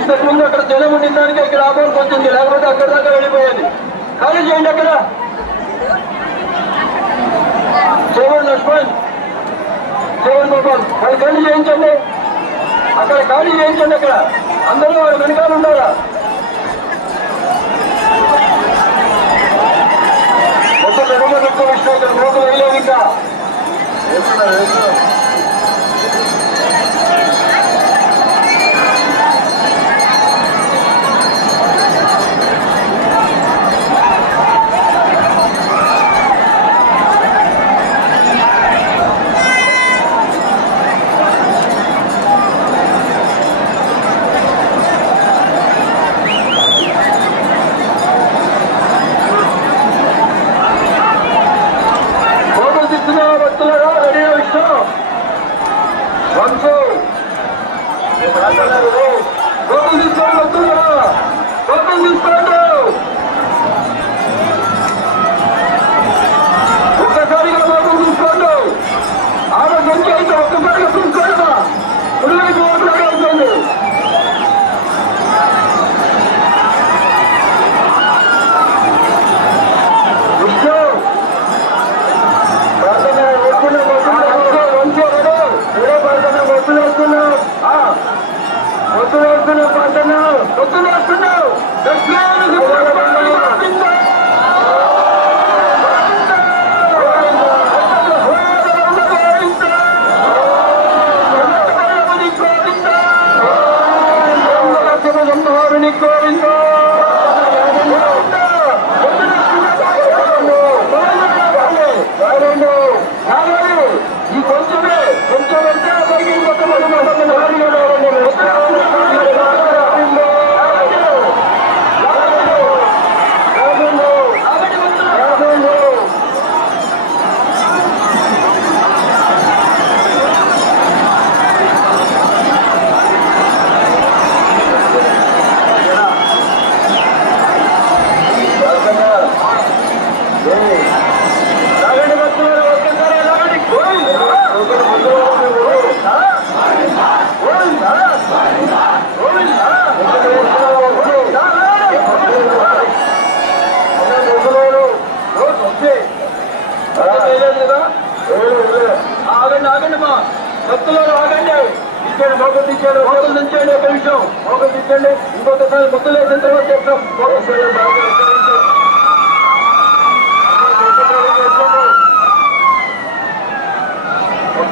ఇంతకు ముందు అక్కడ జనం ఉండిన దానికి ఇక్కడ వచ్చింది లేకపోతే అక్కడ దాకా వెళ్ళిపోయేది. ఖాళీ చేయండి అక్కడ. చేయండి లక్ష్మణ్ చేయండి గోపాల్ వాళ్ళు ఖాళీ చేయించండి. అక్కడ ఖాళీ చేయించండి అక్కడ. అందరూ వాళ్ళ వెనకాల ఉండాలా? మొత్తం ఎడమ ఇక్కడ మోసం వేయలేదు ఇంకా. వస్తున్నావు వస్తున్నావు వస్తున్నావు వస్తున్నావు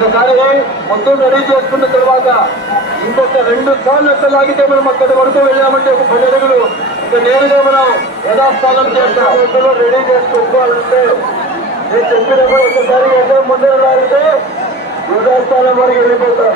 ఒకసారి మొత్తం రెడీ చేసుకున్న తర్వాత ఇంకొక రెండు సార్లు ఎక్కడ లాగితే మనం అక్కడి వరకు వెళ్ళామంటే ఒక పది అడుగులు. ఇక నేరుగా మనం యథాస్థానం చేస్తాం. రెడీ చేసుకోవాలంటే నేను చెప్పినప్పుడు ఒకసారి ఎంత ముందర లాగితే యథాస్థానం వరకు వెళ్ళిపోతాం.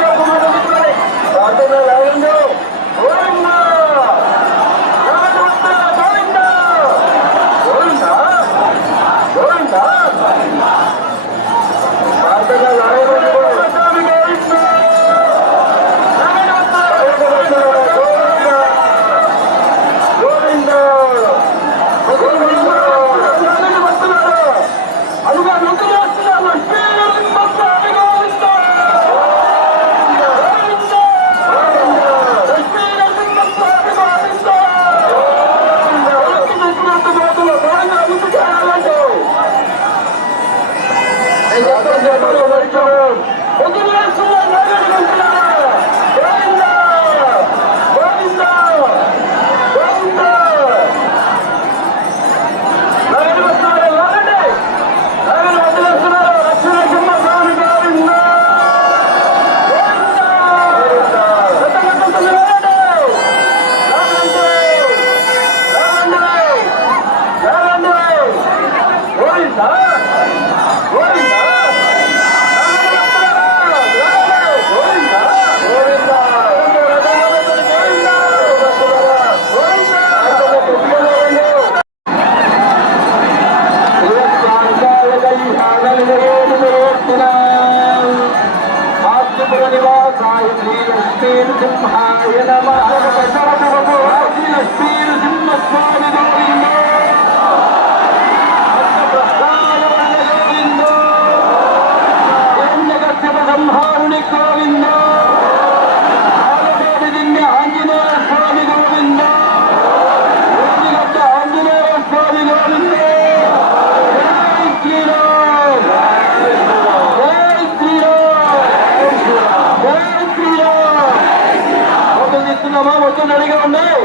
తీస్తున్నామా మొత్తం రెడీగా ఉన్నాయి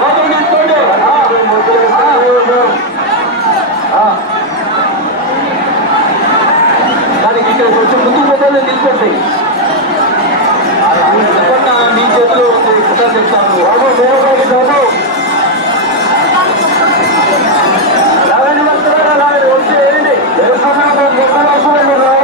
మొత్తం తీసుకోండి. దానికి ఇక్కడ కొంచెం ముందుకు పోతే తీసుకోండి. మీ చేతిలో ఉంది కథ చెప్తాను. బాబు దేవుడికి బాబు రాగండి వస్తున్నారా రాగండి వచ్చి వేయండి రాజు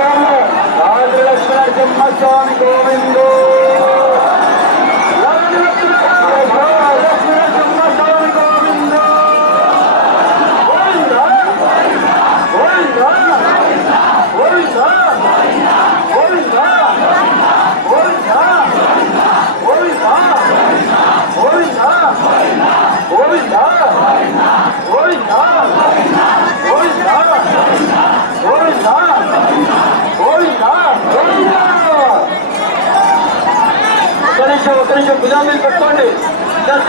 కొంచెం భుజాల మీద పెట్టుకోండి.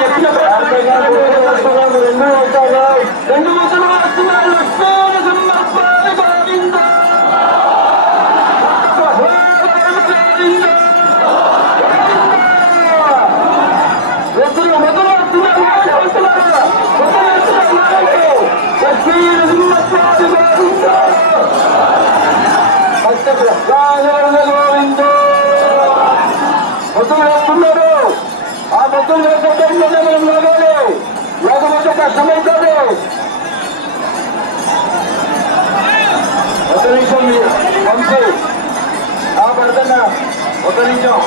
చెప్పిన రెండు వస్తున్నాయి రెండు వస్తున్నాయి. వస్తున్నారు మొత్తం మనం లాగాలి లేకపోతే కష్టమవుతుంది ఒక నిమిషం వంశీ ఆ పడుతున్నా ఒక నిమిషం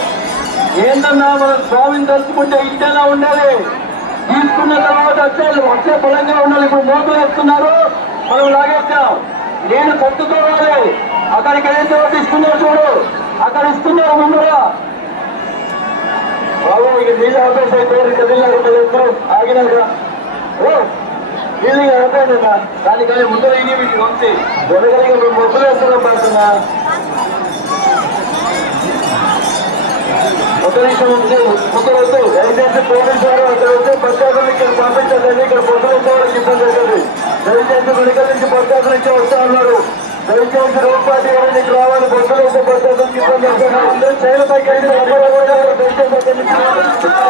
ఏంటన్నా మన స్వామిని తలుచుకుంటే ఇంటేలా ఉండాలి తీసుకున్న తర్వాత వచ్చే వచ్చే బలంగా ఉండాలి ఇప్పుడు మోపులు వేస్తున్నారు మనం లాగేస్తాం నేను కట్టుకోవాలి. అక్కడికి ఏదైతే తీసుకున్నారు చూడు. అక్కడ ఇస్తున్నారు ముందుగా ಬಾಬು ಈಗ ಬೀಜ ಆಪೇಸ್ ಐತವ್ರಿ ಕದಿಲ್ಲ ಇರ್ತದೆ ಆಗಿನಾಗ ಓ ಬೀದಿಗೆ ಹೇಳ್ಬೋದನ್ನ ನಾನು ಕಡೆ ಮುಂದೆ ಇಡೀ ಬಿಟ್ಟು ಹೊಂದಿ ಜನಗಳಿಗೆ ಮೊಬೈಲ್ ಹೆಸರು ಬರ್ತದ ఒక నిమిషం ఉంది ముగ్గురొద్దు దయచేసి పోలీసు వారు అక్కడొద్దు ప్రత్యేకంగా ఇక్కడ పంపించలేదు ఇక్కడ పొద్దున దయచేసి మెడికల్ నుంచి ప్రత్యేకంగా వస్తా ఉన్నారు దయచేసి రూపాయలు ఎవరికి రావాలి. బస్సులు పడుతుంది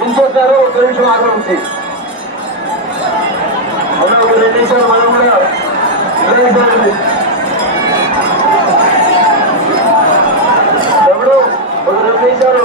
నిల్చొస్తారు ఒక నిమిషం ఆక్రమించి అన్న ఒక రెండు నిమిషాలు మనం కూడా ఎవడు ఒక రెండు నిమిషాలు.